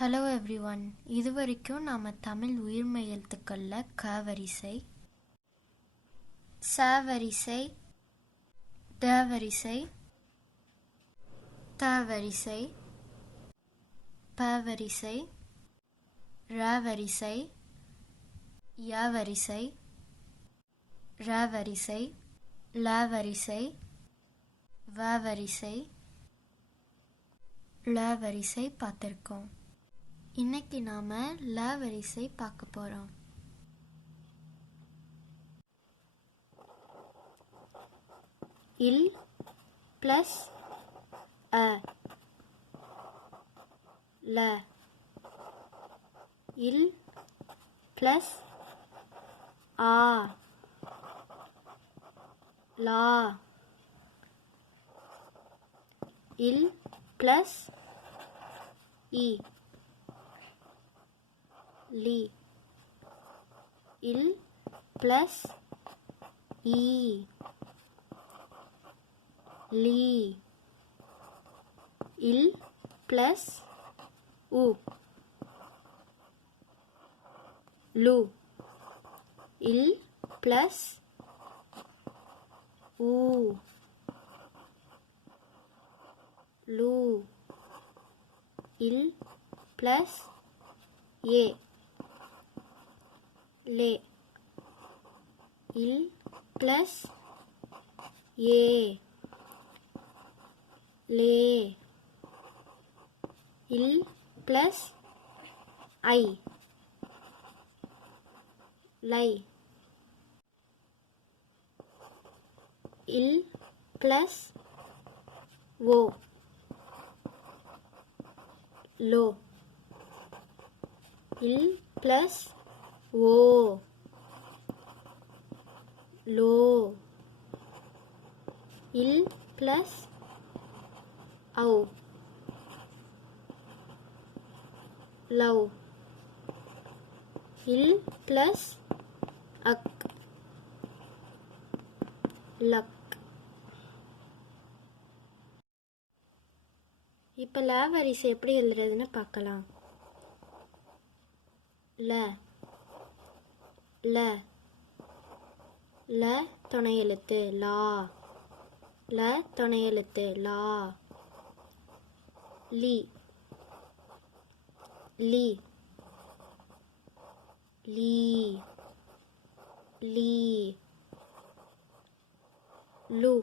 Hello everyone. இது வரைக்கும் நாம் தமிழ் உயிர்மெய் எழுத்துக்களில் க வரிசை, ச வரிசை, ட வரிசை, த வரிசை, ப வரிசை, ர வரிசை, ய வரிசை, ர வரிசை, ல வரிசை, வ வரிசை, ல வரிசை பார்த்துருக்கோம். இன்னைக்கு நாம ல வரிசை பார்க்க போறோம். இல் பிளஸ் அ, ல. இல் பிளஸ் ஆ, லா. இல் பிளஸ் இ, லி. இல் பிளஸ் ஈ, லீ. இல் பிளஸ் உ, லு. இல் plus who, Lu. Will plus A, Leh. Will plus A, Leh. Will plus I, lie. Will plus O, low. Will plus O, low. Will plus ஔ, லவ். இல் plus அக், luck. இப்போ ல வரிசை எப்படி எழுதுறதுன்னு பார்க்கலாம். ல, ல. ல துணை எழுத்து லா, ல துணை எழுத்து லா. லி, லி, லீ, லீ. லு,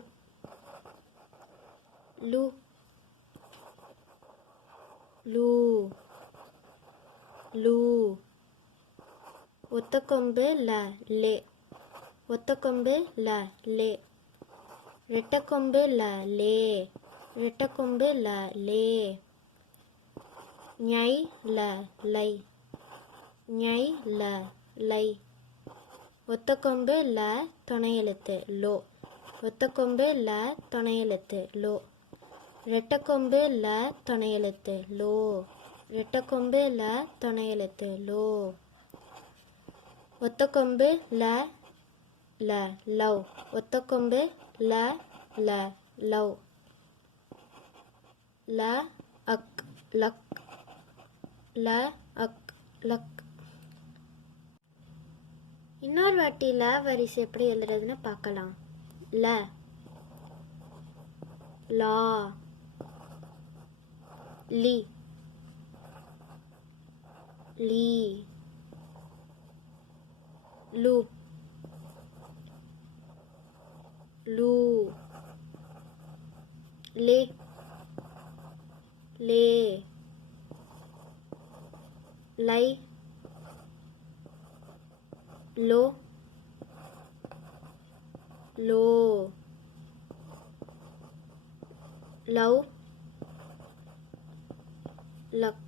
லு, லூ, லூ. ஒத்தக்கொம்பு ல, லே. ஒத்தக்கொம்பு ல, லே. ரெட்டக்கொம்பு ல, லே. ரெட்டக்கொம்பு ல, லே. ஞை ல, லை. ஞை ல, லை. ஒத்தக்கொம்பு ல துணை எழுத்து லோ. ஒத்தக்கொம்பு ல துணை எழுத்து லோ. ரெட்டக்கொம்பு ல துணை எழுத்து லோ. ரெட்டக்கொம்பு ல துணை எழுத்து லோ. ஒத்தக்கொம்பு ல, ல, லவ். ஒத்தக்கொம்பு ல, ல, லவ். ல அக், லக். ல அக், லக். இன்னொரு வாட்டி ல வரிசை எப்படி எழுதுறதுன்னு பார்க்கலாம். ல, லா, லி, லீ. லு, லூ. லே, லே. லை, லோ, லோ. Love, luck.